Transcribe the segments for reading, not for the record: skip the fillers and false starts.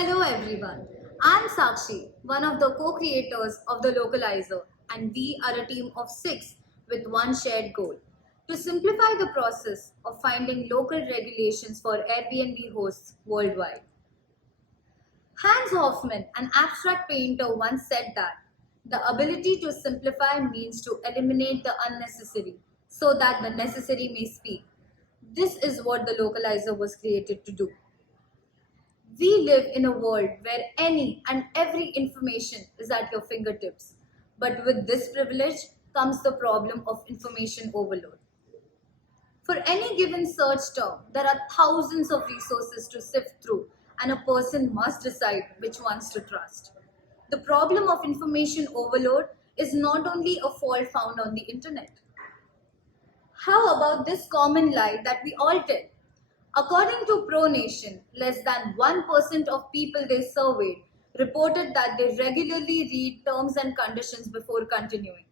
Hello everyone, I'm Sakshi, one of the co-creators of the Localizer, and we are a team of 6 with one shared goal: to simplify the process of finding local regulations for Airbnb hosts worldwide. Hans Hoffman, an abstract painter, once said that the ability to simplify means to eliminate the unnecessary so that the necessary may speak. This is what the localizer was created to do. We live in a world where any and every information is at your fingertips. But with this privilege comes the problem of information overload. For any given search term, there are thousands of resources to sift through, and a person must decide which ones to trust. The problem of information overload is not only a fault found on the internet. How about this common lie that we all tell? According to ProNation, less than 1% of people they surveyed reported that they regularly read terms and conditions before continuing.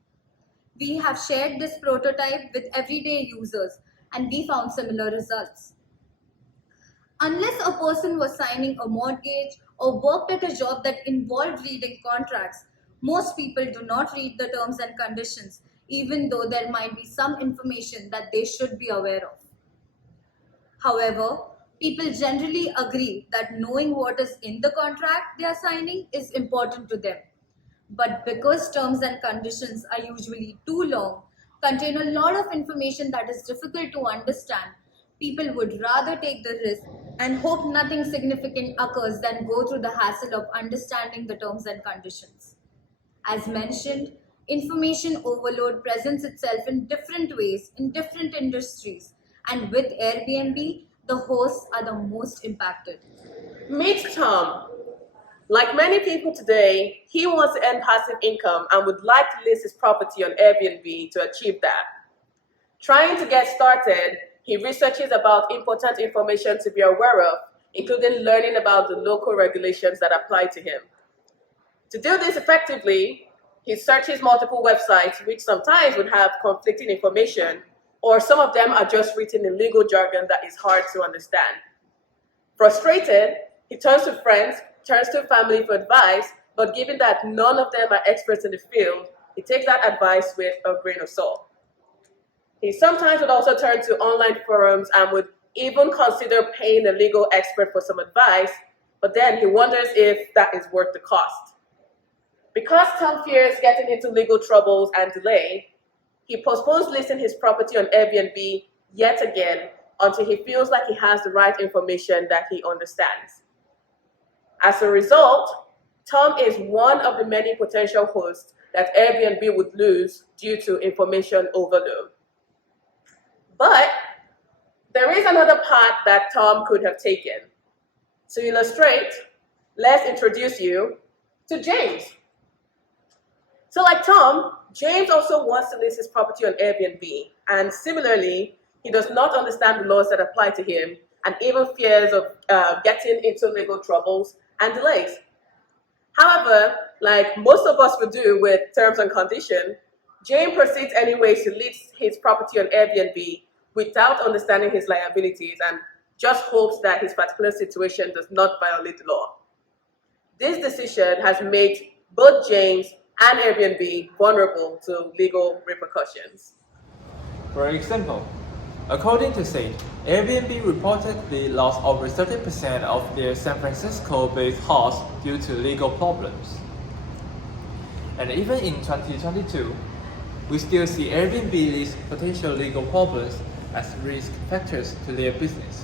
We have shared this prototype with everyday users and we found similar results. Unless a person was signing a mortgage or worked at a job that involved reading contracts, most people do not read the terms and conditions, even though there might be some information that they should be aware of. However, people generally agree that knowing what is in the contract they are signing is important to them. But because terms and conditions are usually too long, contain a lot of information that is difficult to understand, people would rather take the risk and hope nothing significant occurs than go through the hassle of understanding the terms and conditions. As mentioned, information overload presents itself in different ways in different industries, and with Airbnb, the hosts are the most impacted. Meet Tom. Like many people today, he wants to earn passive income and would like to list his property on Airbnb to achieve that. Trying to get started, he researches about important information to be aware of, including learning about the local regulations that apply to him. To do this effectively, he searches multiple websites, which sometimes would have conflicting information, or some of them are just written in legal jargon that is hard to understand. Frustrated, he turns to friends, turns to family for advice, but given that none of them are experts in the field, he takes that advice with a grain of salt. He sometimes would also turn to online forums and would even consider paying a legal expert for some advice, but then he wonders if that is worth the cost. Because Tom fears getting into legal troubles and delay, he postpones listing his property on Airbnb yet again until he feels like he has the right information that he understands. As a result, Tom is one of the many potential hosts that Airbnb would lose due to information overload. But there is another path that Tom could have taken. To illustrate, let's introduce you to James. So like Tom, James also wants to list his property on Airbnb, and similarly, he does not understand the laws that apply to him and even fears of getting into legal troubles and delays. However, like most of us would do with terms and conditions, James proceeds anyway to list his property on Airbnb without understanding his liabilities and just hopes that his particular situation does not violate the law. This decision has made both James and Airbnb vulnerable to legal repercussions. For example, according to SAID, Airbnb reportedly lost over 30% of their San Francisco-based hosts due to legal problems. And even in 2022, we still see Airbnb list potential legal problems as risk factors to their business.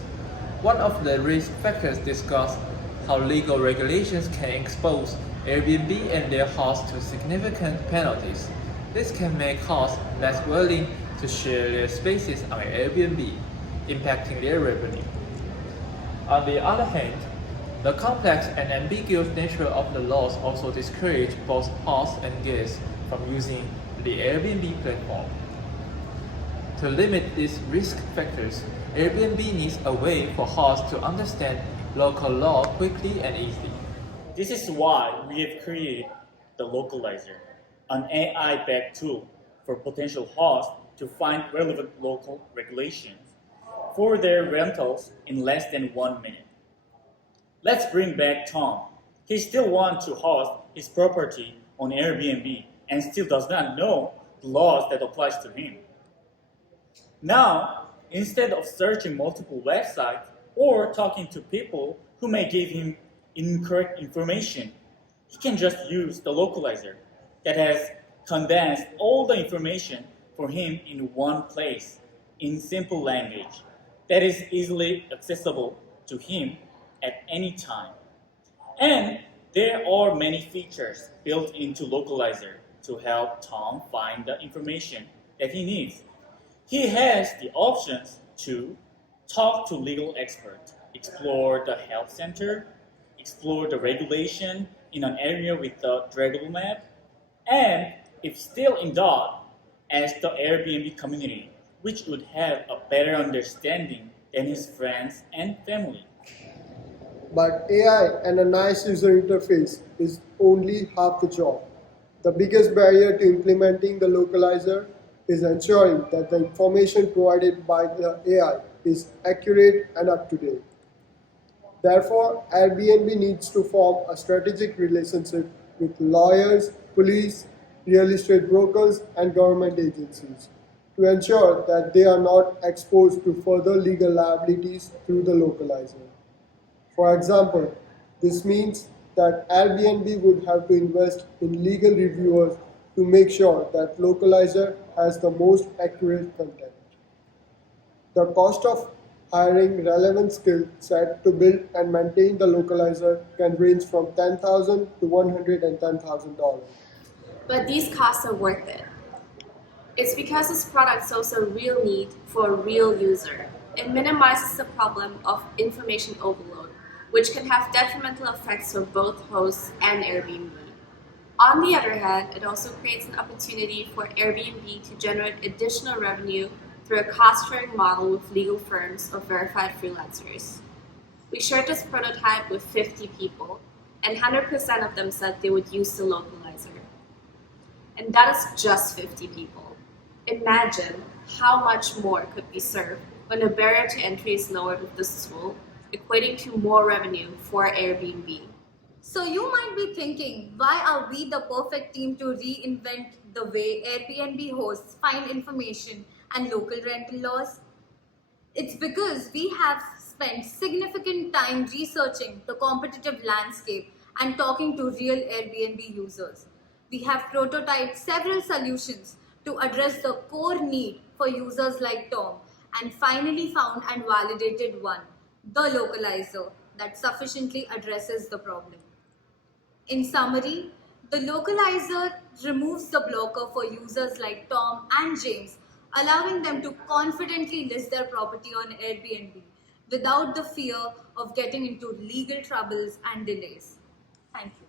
One of the risk factors discussed how legal regulations can expose Airbnb and their hosts to significant penalties. This can make hosts less willing to share their spaces on Airbnb, impacting their revenue. On the other hand, the complex and ambiguous nature of the laws also discourage both hosts and guests from using the Airbnb platform. To limit these risk factors, Airbnb needs a way for hosts to understand local law quickly and easily. This is why we have created the Localizer, an AI-backed tool for potential hosts to find relevant local regulations for their rentals in less than 1 minute. Let's bring back Tom. He still wants to host his property on Airbnb and still does not know the laws that applies to him. Now, instead of searching multiple websites or talking to people who may give him incorrect information, he can just use the localizer that has condensed all the information for him in one place in simple language that is easily accessible to him at any time. And there are many features built into Localizer to help Tom find the information that he needs. He has the options to talk to legal experts, explore the health center, explore the regulation in an area with the draggable map, and if still in doubt, ask the Airbnb community, which would have a better understanding than his friends and family. But AI and a nice user interface is only half the job. The biggest barrier to implementing the localizer is ensuring that the information provided by the AI is accurate and up to date. Therefore, Airbnb needs to form a strategic relationship with lawyers, police, real estate brokers, and government agencies to ensure that they are not exposed to further legal liabilities through the localizer. For example, this means that Airbnb would have to invest in legal reviewers to make sure that localizer has the most accurate content. The cost of hiring relevant skill set to build and maintain the localizer can range from $10,000 to $110,000. But these costs are worth it. It's because this product solves a real need for a real user. It minimizes the problem of information overload, which can have detrimental effects for both hosts and Airbnb. On the other hand, it also creates an opportunity for Airbnb to generate additional revenue through a cost-sharing model with legal firms or verified freelancers. We shared this prototype with 50 people, and 100% of them said they would use the localizer. And that is just 50 people. Imagine how much more could be served when the barrier to entry is lowered with this tool, equating to more revenue for Airbnb. So you might be thinking, why are we the perfect team to reinvent the way Airbnb hosts find information and local rental laws? It's because we have spent significant time researching the competitive landscape and talking to real Airbnb users. We have prototyped several solutions to address the core need for users like Tom and finally found and validated one, the localizer, that sufficiently addresses the problem. In summary, the localizer removes the blocker for users like Tom and James, allowing them to confidently list their property on Airbnb without the fear of getting into legal troubles and delays. Thank you.